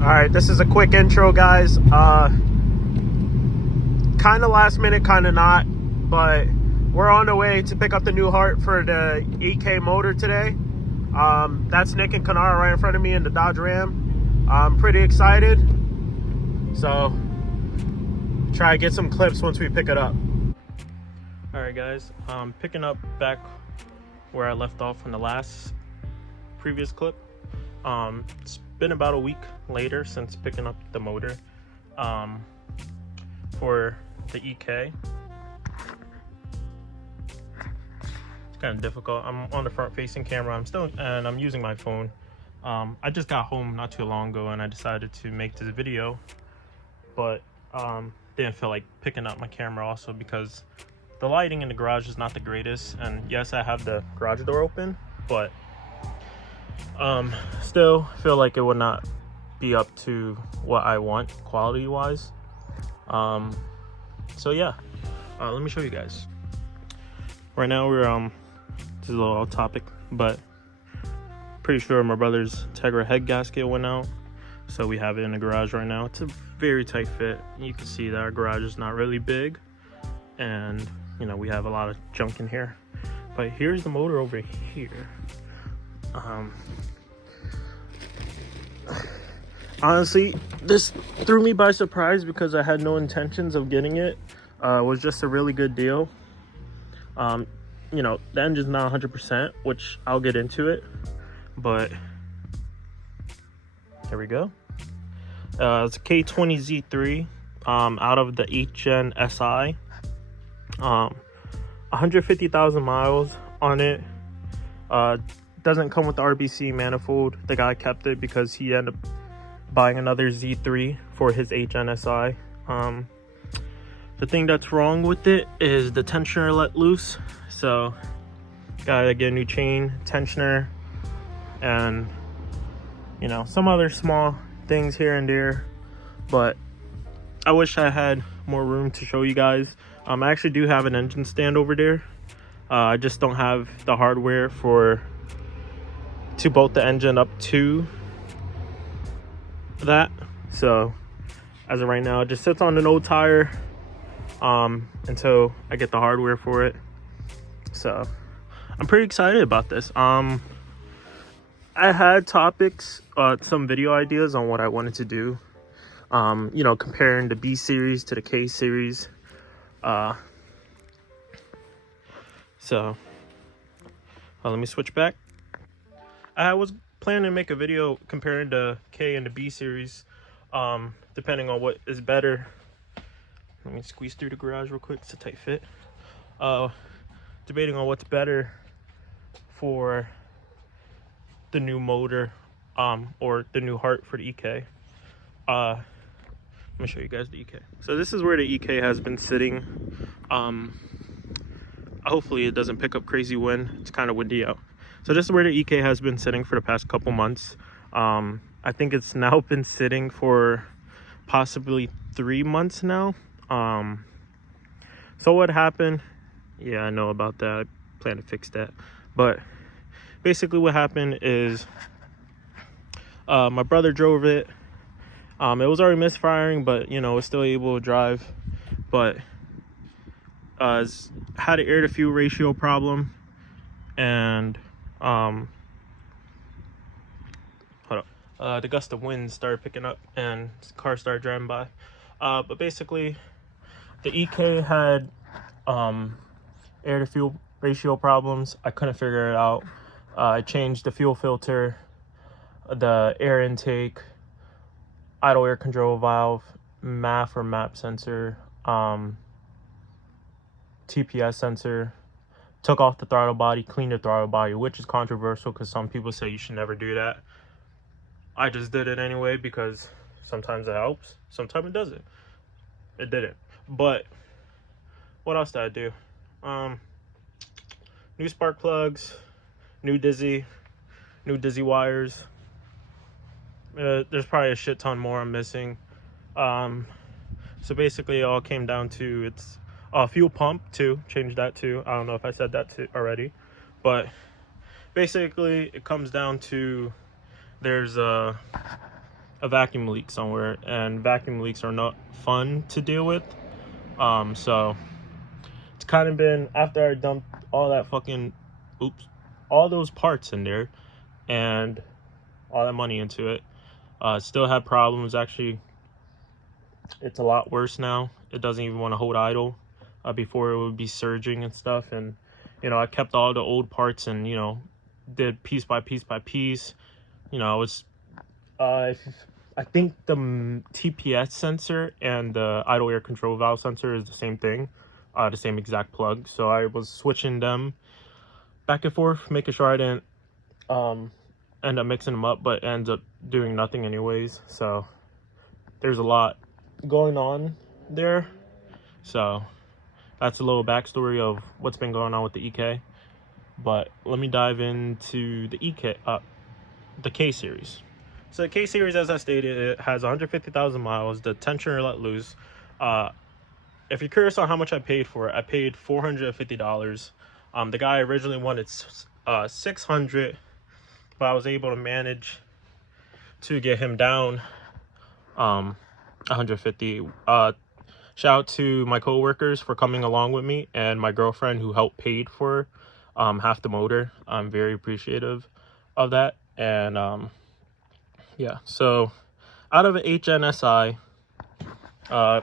Alright, this is a quick intro, guys. Kind of last minute, kind of not, but we're on the way to pick up the new heart for the 8K motor today. That's Nick and Kanara right in front of me in the Dodge Ram. I'm pretty excited, so try to get some clips once we pick it up. Alright guys, picking up back where I left off in the previous clip. It's been about a week later since picking up the motor for the EK. It's kind of difficult. I'm on the front facing camera. I'm using my phone. I just got home not too long ago and I decided to make this video, but didn't feel like picking up my camera also because the lighting in the garage is not the greatest, and yes, I have the garage door open, but still feel like it would not be up to what I want quality wise. So yeah, let me show you guys. Right now we're this is a little off topic, but pretty sure my brother's Tegra head gasket went out, so we have it in the garage right now. It's a very tight fit. You can see that our garage is not really big, and you know, we have a lot of junk in here, but here's the motor over here. Honestly, this threw me by surprise because I had no intentions of getting it. It was just a really good deal. You know, the engine's not 100%, which I'll get into it, but there we go. It's a K20 Z3 out of the 8th Gen SI. 150,000 miles on it. Doesn't come with the RBC manifold. The guy kept it because he ended up buying another Z3 for his 8th Gen SI. The thing that's wrong with it is the tensioner let loose, so gotta get a new chain, tensioner, and you know, some other small things here and there, but I wish I had more room to show you guys. I actually do have an engine stand over there. I just don't have the hardware to bolt the engine up to that, so as of right now it just sits on an old tire until I get the hardware for it. So I'm pretty excited about this. I had topics, some video ideas on what I wanted to do, you know, comparing the B series to the K series. So let me switch back. I was planning to make a video comparing the K and the B series, depending on what is better. Let me squeeze through the garage real quick. It's a tight fit. Debating on what's better for the new motor, or the new heart for the EK. Let me show you guys the EK. So this is where the EK has been sitting. Hopefully it doesn't pick up crazy wind. It's kind of windy out. So this is where the EK has been sitting for the past couple months. I think it's now been sitting for possibly 3 months now. So what happened? Yeah, I know about that. I plan to fix that. But basically what happened is my brother drove it. It was already misfiring, but you know, it's still able to drive. But had an air to fuel ratio problem, and hold up, the gust of wind started picking up and the car started driving by. But basically the EK had air to fuel ratio problems. I couldn't figure it out. I changed the fuel filter, the air intake, idle air control valve, MAF or MAP sensor, TPS sensor, took off the throttle body, cleaned the throttle body, which is controversial because some people say you should never do that. I just did it anyway because sometimes it helps, sometimes it doesn't. It didn't. But what else did I do? New spark plugs, new dizzy wires. There's probably a shit ton more I'm missing. So basically it all came down to it's fuel pump too. Changed that too. I don't know if I said that already, but basically it comes down to there's a a vacuum leak somewhere, and vacuum leaks are not fun to deal with. So it's kind of been, after I dumped all that fucking all those parts in there and all that money into it, still had problems. Actually, it's a lot worse now. It doesn't even want to hold idle. Before, it would be surging and stuff, and I kept all the old parts and did piece by piece by piece. It's I think the TPS sensor and the idle air control valve sensor is the same thing, the same exact plug. So I was switching them back and forth, making sure I didn't end up mixing them up, but ends up doing nothing anyways. So there's a lot going on there. So that's a little backstory of what's been going on with the EK. But let me dive into the the K series. So the K series, as I stated, it has 150,000 miles. The tensioner let loose. If you're curious on how much I paid for it, I paid $450. The guy originally wanted $600, but I was able to manage to get him down 150. Shout out to my co-workers for coming along with me, and my girlfriend who helped paid for half the motor. I'm very appreciative of that. And yeah, so out of an HNSI,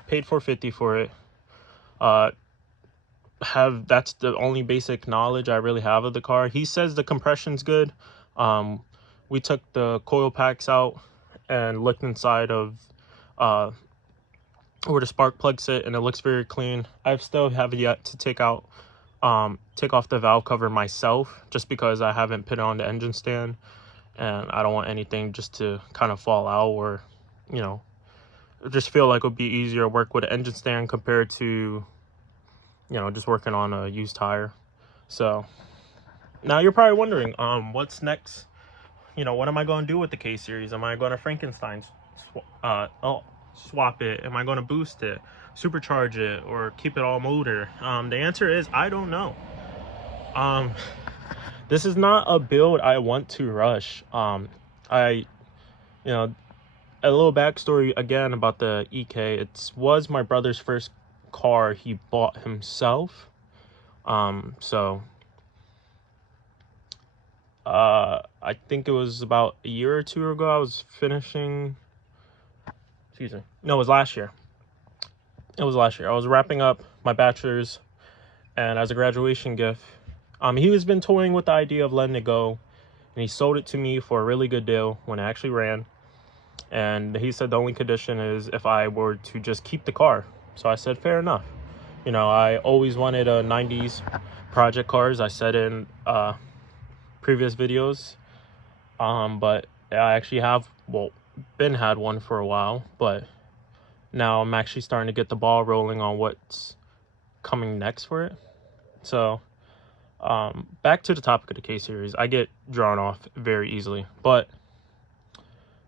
paid $450 for it. That's the only basic knowledge I really have of the car. He says the compression's good. We took the coil packs out and looked inside of where the spark plugs sit, and it looks very clean. I still have yet to take off the valve cover myself, just because I haven't put it on the engine stand, and I don't want anything just to kind of fall out, or just feel like it would be easier to work with an engine stand compared to just working on a used tire. So now you're probably wondering, what's next? What am I going to do with the K series? Am I going to Frankenstein swap it? Am I going to boost it, supercharge it, or keep it all motor? The answer is I don't know. This is not a build I want to rush. A little backstory again about the EK. It was my brother's first car he bought himself. So I think it was about a year or two ago. I was finishing, excuse me, no, it was last year. I was wrapping up my bachelor's, and as a graduation gift, he has been toying with the idea of letting it go, and he sold it to me for a really good deal when it actually ran. And he said the only condition is if I were to just keep the car. So I said, fair enough. I always wanted a 90s project cars. I said in previous videos, but I actually have had one for a while, but now I'm actually starting to get the ball rolling on what's coming next for it. So back to the topic of the K series. I get drawn off very easily, but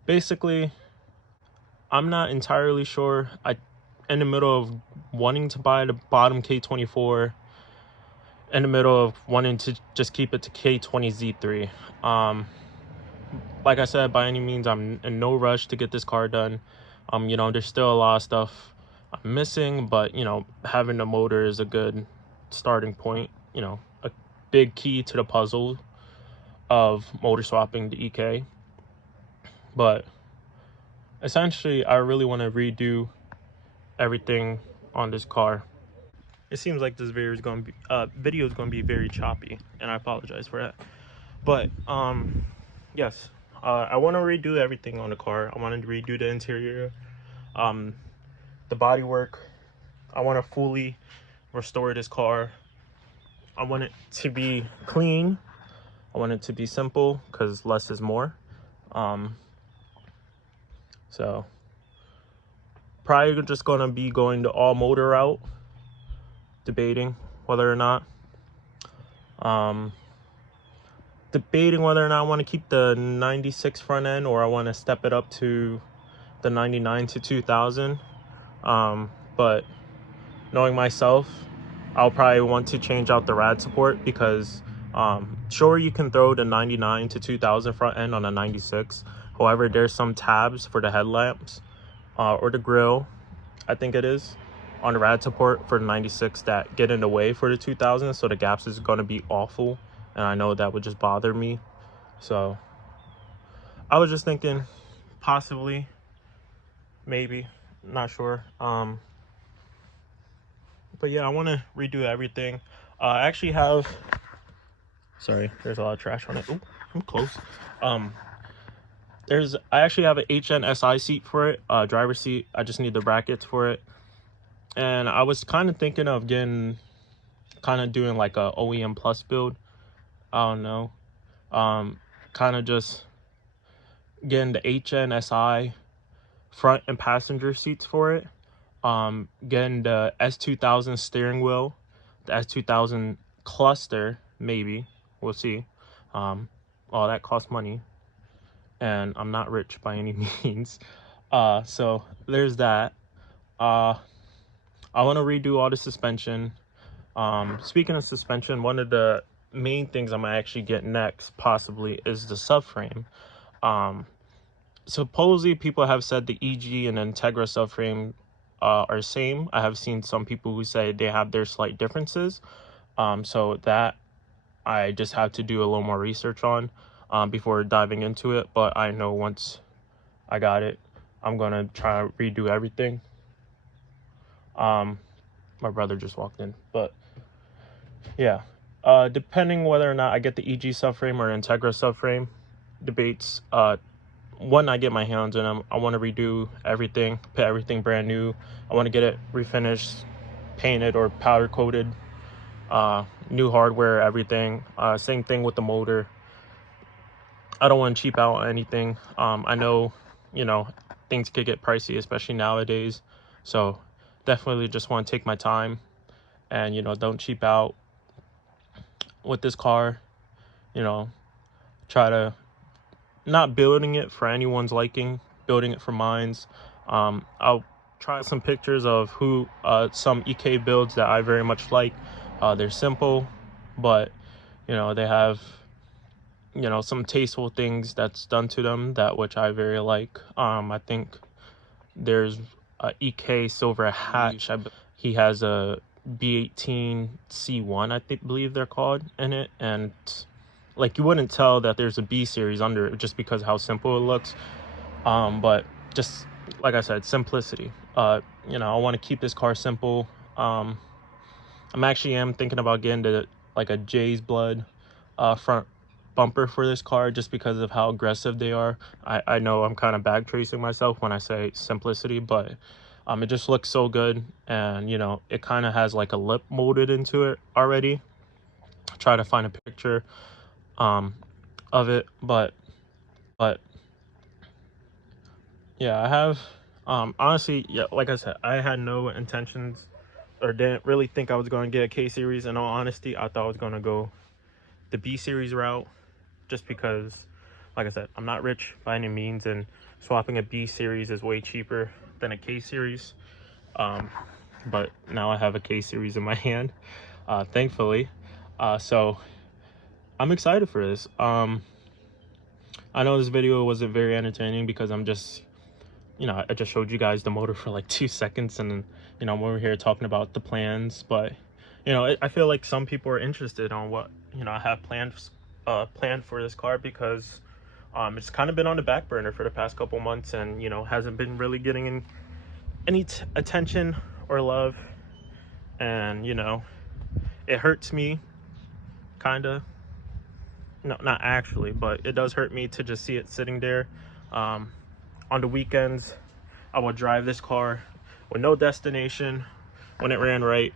basically I'm not entirely sure. In the middle of wanting to buy the bottom K24, in the middle of wanting to just keep it to K20 Z3. Like I said, by any means, I'm in no rush to get this car done. There's still a lot of stuff I'm missing, but having a motor is a good starting point. A big key to the puzzle of motor swapping the EK. But essentially, I really want to redo everything on this car. It seems like this video is going to be very choppy, and I apologize for that. But yes, I want to redo everything on the car. I want to redo the interior, the bodywork. I want to fully restore this car. I want it to be clean. I want it to be simple, because less is more. So probably just going to be going the all motor route, debating whether or not I want to keep the 96 front end, or I want to step it up to the 99 to 2000. But knowing myself, I'll probably want to change out the rad support, because sure, you can throw the 99 to 2000 front end on a 96. However, there's some tabs for the headlamps or the grill, I think it is, on the rad support for the 96 that get in the way for the 2000. So the gaps is going to be awful, and I know that would just bother me. So I was just thinking possibly, maybe, not sure. But yeah, I want to redo everything. I actually have, sorry, there's a lot of trash on it. Ooh, I'm close. I actually have an HNSI seat for it, driver's seat. I just need the brackets for it. And I was kind of thinking of doing like a OEM plus build. I don't know. Kind of just getting the HNSI front and passenger seats for it. Getting the S2000 steering wheel, the S2000 cluster, maybe. We'll see. All that costs money, and I'm not rich by any means. So there's that. I want to redo all the suspension. Speaking of suspension, one of the main things I'm gonna actually get next possibly is the subframe. Supposedly people have said the EG and Integra subframe are same. I have seen some people who say they have their slight differences. So that I just have to do a little more research on before diving into it. But I know once I got it, I'm gonna try to redo everything. My brother just walked in, but yeah. Depending whether or not I get the EG subframe or Integra subframe, debates. When I get my hands on them, I want to redo everything, put everything brand new. I want to get it refinished, painted or powder coated, new hardware, everything. Same thing with the motor. I don't want to cheap out on anything. I know, things could get pricey, especially nowadays. So definitely just want to take my time and, don't cheap out with this car. Try to not building it for anyone's liking, building it for mine's. I'll try some pictures of some EK builds that I very much like. They're simple, but they have some tasteful things that's done to them which I very like. I think there's a EK Silver Hatch. He has a B18 C1, I believe they're called, in it, and like you wouldn't tell that there's a B series under it just because of how simple it looks. But just like I said, simplicity. I want to keep this car simple. I'm actually thinking about getting like a Jay's Blood front bumper for this car just because of how aggressive they are. I know I'm kind of back tracing myself when I say simplicity, but it just looks so good, and it kind of has like a lip molded into it already. Try to find a picture of it, but yeah, I have honestly, yeah, like I said, I had no intentions or didn't really think I was going to get a K series. In all honesty, I thought I was going to go the B series route just because, like I said, I'm not rich by any means, and swapping a B series is way cheaper than a K series. But now I have a K series in my hand, thankfully. So I'm excited for this. I know this video wasn't very entertaining because I'm just, I just showed you guys the motor for like 2 seconds, and then, I'm over here talking about the plans. But, I feel like some people are interested on what, I have planned for this car, because it's kind of been on the back burner for the past couple months, and, hasn't been really getting any attention or love. And, it hurts me, kind of. No, not actually, but it does hurt me to just see it sitting there. On the weekends, I would drive this car with no destination when it ran right,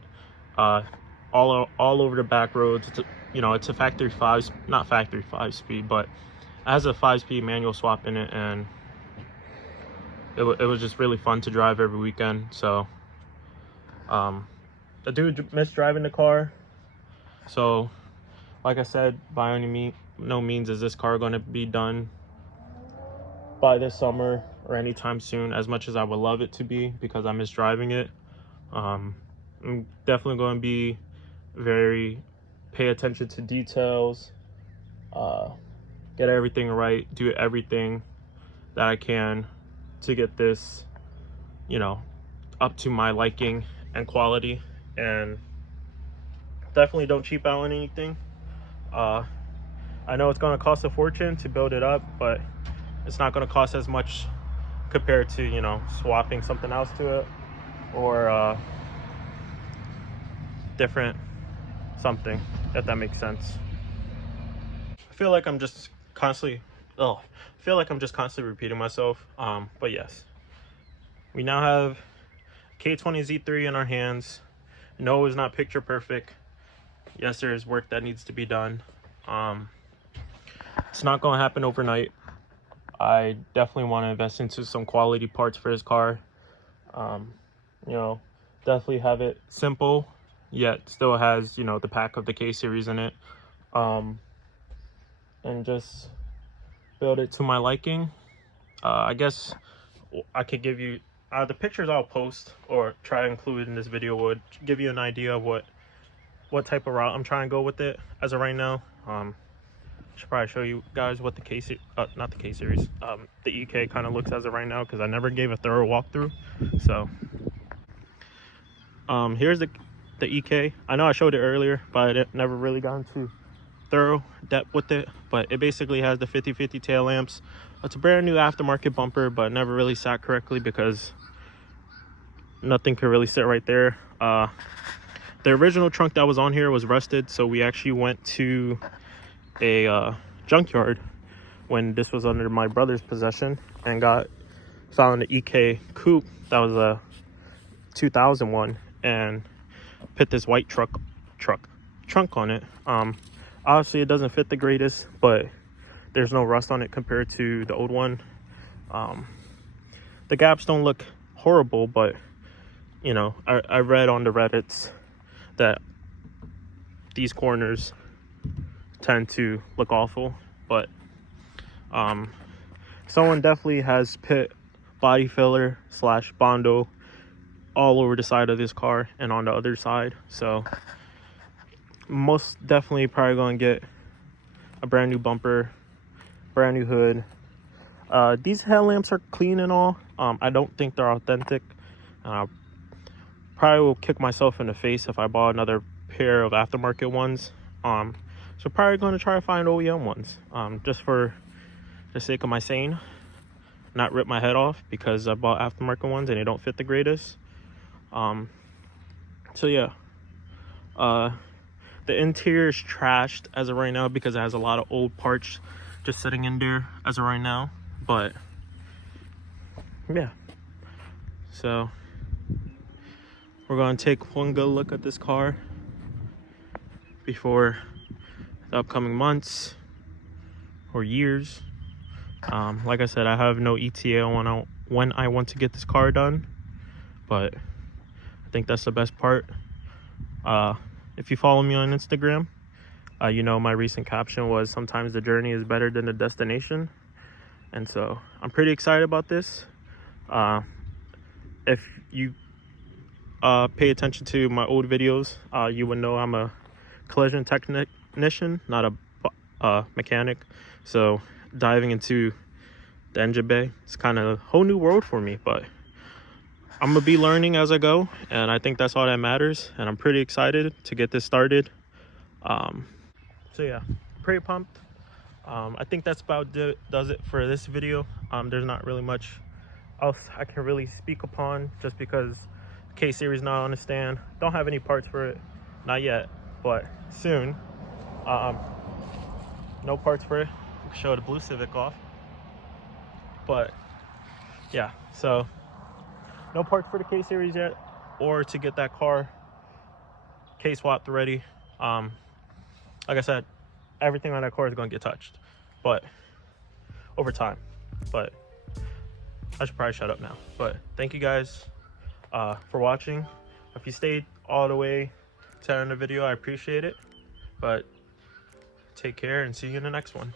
all over the back roads. It's a factory 5, not factory 5-speed, but it has a 5-speed manual swap in it, and it was just really fun to drive every weekend. So I do miss driving the car. So like I said, by no means is this car going to be done by this summer or anytime soon, as much as I would love it to be, because I miss driving it. I'm definitely going to pay attention to details, get everything right, do everything that I can to get this, you know, up to my liking and quality. And definitely don't cheap out on anything. I know it's going to cost a fortune to build it up, but it's not going to cost as much compared to, you know, swapping something else to it, or different something, if that makes sense. I feel like I'm just constantly repeating myself. But yes, we now have K20Z3 in our hands. No, it's not picture perfect. Yes, there is work that needs to be done. It's not going to happen overnight. I definitely want to invest into some quality parts for this car. You know, definitely have it simple, yet still has, you know, the pack of the K series in it. And just build it to my liking. I guess I could give you the pictures I'll post or try to include in this video would give you an idea of what type of route I'm trying to go with it as of right now. Should probably show you guys what the not the K series, the EK kind of looks as of right now, because I never gave a thorough walkthrough. So here's the EK. I know I showed it earlier, but I never really got into thorough depth with it. But it basically has the 50/50 tail lamps. It's a brand new aftermarket bumper, but never really sat correctly because nothing could really sit right there. The original trunk that was on here was rusted, so we actually went to a junkyard when this was under my brother's possession and found an EK coupe that was a 2001 and put this white trunk on it. Obviously it doesn't fit the greatest, but there's no rust on it compared to the old one. The gaps don't look horrible, but you know, I read on the Reddits that these corners tend to look awful. But someone definitely has put body filler / Bondo all over the side of this car and on the other side, so most definitely probably gonna get a brand new bumper, brand new hood. These headlamps are clean and all. I don't think they're authentic. Probably will kick myself in the face if I bought another pair of aftermarket ones. So probably going to try to find OEM ones, just for the sake of my sane, not rip my head off because I bought aftermarket ones and they don't fit the greatest. So yeah, the interior is trashed as of right now because it has a lot of old parts just sitting in there as of right now. But yeah, so we're going to take one good look at this car before the upcoming months or years. Like I said, I have no ETA on when I want to get this car done, but I think that's the best part. If you follow me on Instagram, you know my recent caption was sometimes the journey is better than the destination, and so I'm pretty excited about this. If you pay attention to my old videos, you would know I'm a collision technician, not a mechanic. So diving into the engine bay, it's kind of a whole new world for me, but I'm gonna be learning as I go, and I think that's all that matters, and I'm pretty excited to get this started. So yeah, pretty pumped. I think that's about does it for this video. There's not really much else I can really speak upon, just because K series not on the stand. Don't have any parts for it, not yet, but soon. No parts for it. We can show the blue Civic off, but yeah, so no parts for the K series yet, or to get that car K swapped ready. Like I said, everything on that car is going to get touched, but over time. But I should probably shut up now. But thank you guys for watching. If you stayed all the way to the end of the video, I appreciate it. But take care and see you in the next one.